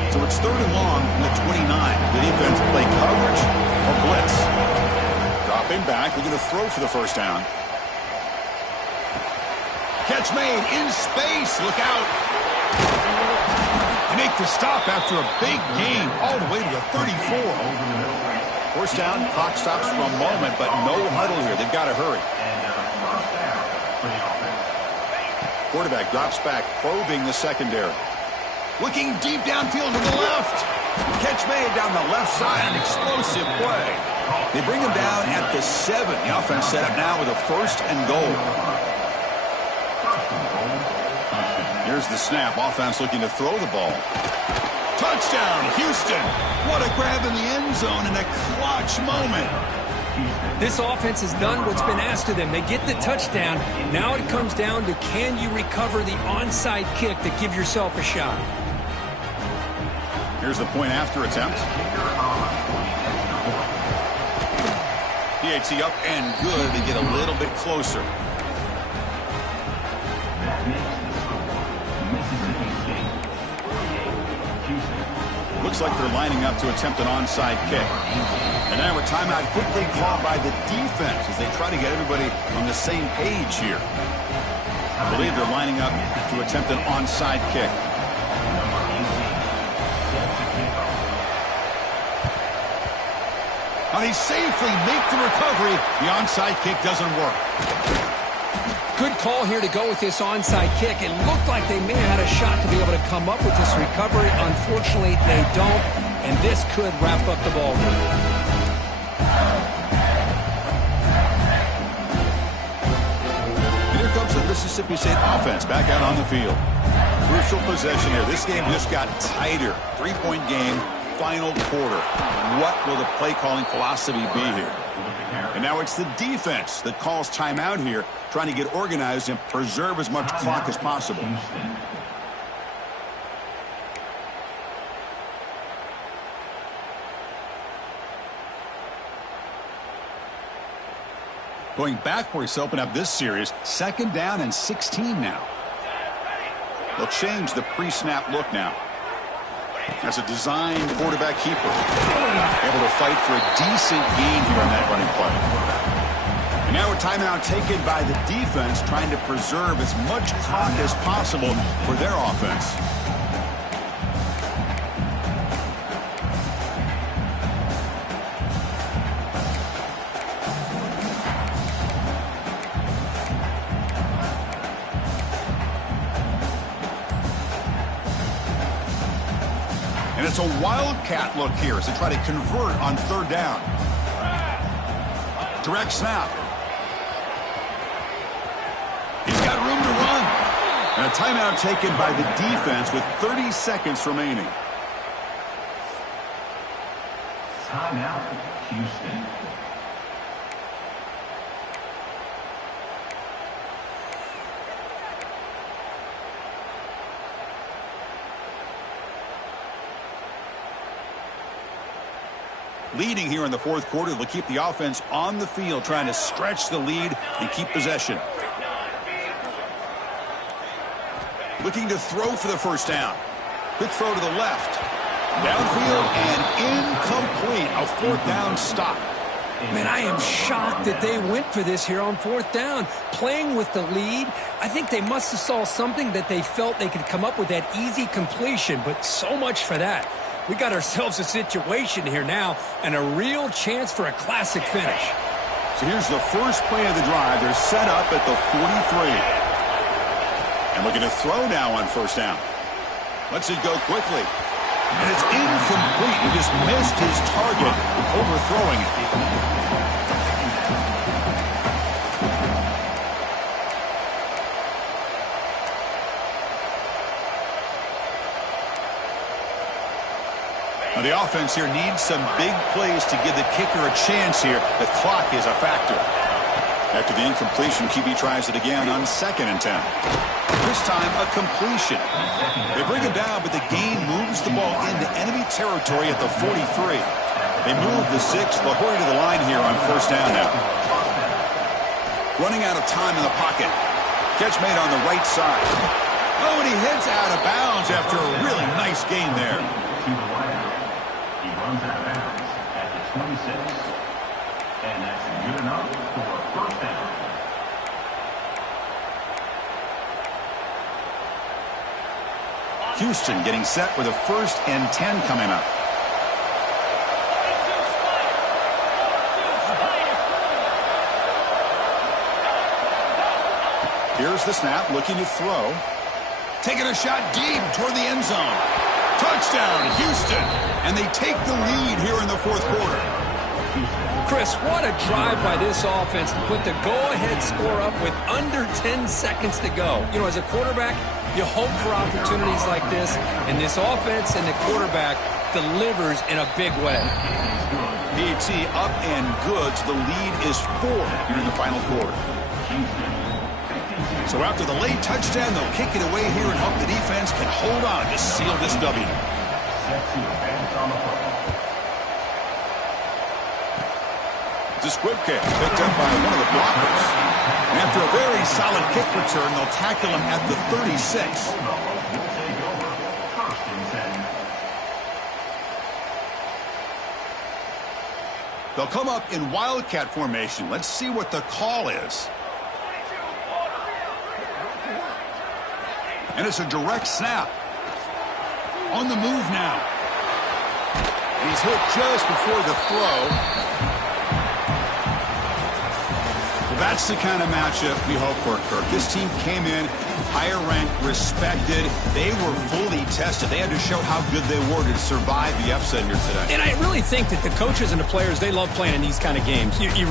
So it's third and long from the 29. The defense play coverage or blitz. Dropping back, looking to throw for the first down. Catch made in space. Look out. They make the stop after a big gain all the way to the 34. First down, clock stops for a moment, but no huddle here. They've got to hurry. Quarterback drops back, probing the secondary. Looking deep downfield to the left. Catch made down the left side. An explosive play. They bring him down at the 7. The offense set up now with a first and goal. Here's the snap. Offense looking to throw the ball. Touchdown, Houston. What a grab in the end zone in a clutch moment. This offense has done what's been asked of them. They get the touchdown. Now it comes down to, can you recover the onside kick to give yourself a shot? Here's the point after attempt. PAT up and good to get a little bit closer. Looks like they're lining up to attempt an onside kick. And now a timeout quickly called by the defense as they try to get everybody on the same page here. I believe they're lining up to attempt an onside kick. Now they safely make the recovery. The onside kick doesn't work. Good call here to go with this onside kick. It looked like they may have had a shot to be able to come up with this recovery. Unfortunately, they don't, and this could wrap up the ball game. Here comes the Mississippi State offense back out on the field. Crucial possession here. This game just got tighter. 3-point game, final quarter. What will the play calling philosophy be here? And now it's the defense that calls timeout here, trying to get organized and preserve as much clock as possible. Going backwards to open up this series, second down and 16 now. They'll change the pre-snap look now. As a designed quarterback keeper, able to fight for a decent gain here on that running play. And now a timeout taken by the defense, trying to preserve as much clock as possible for their offense. And it's a wildcat look here as they try to convert on third down. Direct snap. He's got room to run. And a timeout taken by the defense with 30 seconds remaining. Timeout, Houston. Leading here in the fourth quarter will keep the offense on the field, trying to stretch the lead and keep possession. Looking to throw for the first down. Quick throw to the left. Downfield and incomplete. A fourth down stop. Man, I am shocked that they went for this here on fourth down. Playing with the lead, I think they must have saw something that they felt they could come up with that easy completion, but so much for that. We got ourselves a situation here now and a real chance for a classic finish. So here's the first play of the drive. They're set up at the 43. And looking to throw now on first down. Lets it go quickly. And it's incomplete. He just missed his target, overthrowing it. Now the offense here needs some big plays to give the kicker a chance here. The clock is a factor. After the incompletion, QB tries it again on 2nd and 10. This time, a completion. They bring him down, but the game moves the ball into enemy territory at the 43. They move the 6. They'll hurry to the line here on first down now. Running out of time in the pocket. Catch made on the right side. Oh, and he heads out of bounds after a really nice gain there. He runs out of bounds at the 26. And that's good enough for first down. Houston getting set with a 1st and 10 coming up. Here's the snap, looking to throw. Taking a shot deep toward the end zone. Touchdown, Houston. And they take the lead here in the 4th quarter. Chris, what a drive by this offense to put the go-ahead score up with under 10 seconds to go. You know, as a quarterback, you hope for opportunities like this, and this offense and the quarterback delivers in a big way. PAT up and good. So the lead is 4 here in the final quarter. So after the late touchdown, they'll kick it away here and hope the defense can hold on to seal this W. The squib kick picked up by one of the blockers. And after a very solid kick return, they'll tackle him at the 36. They'll come up in wildcat formation. Let's see what the call is. And it's a direct snap. On the move now. And he's hit just before the throw. Well, that's the kind of matchup we hope for, Kirk. This team came in higher ranked, respected. They were fully tested. They had to show how good they were to survive the upset here today. And I really think that the coaches and the players, they love playing in these kind of games. You really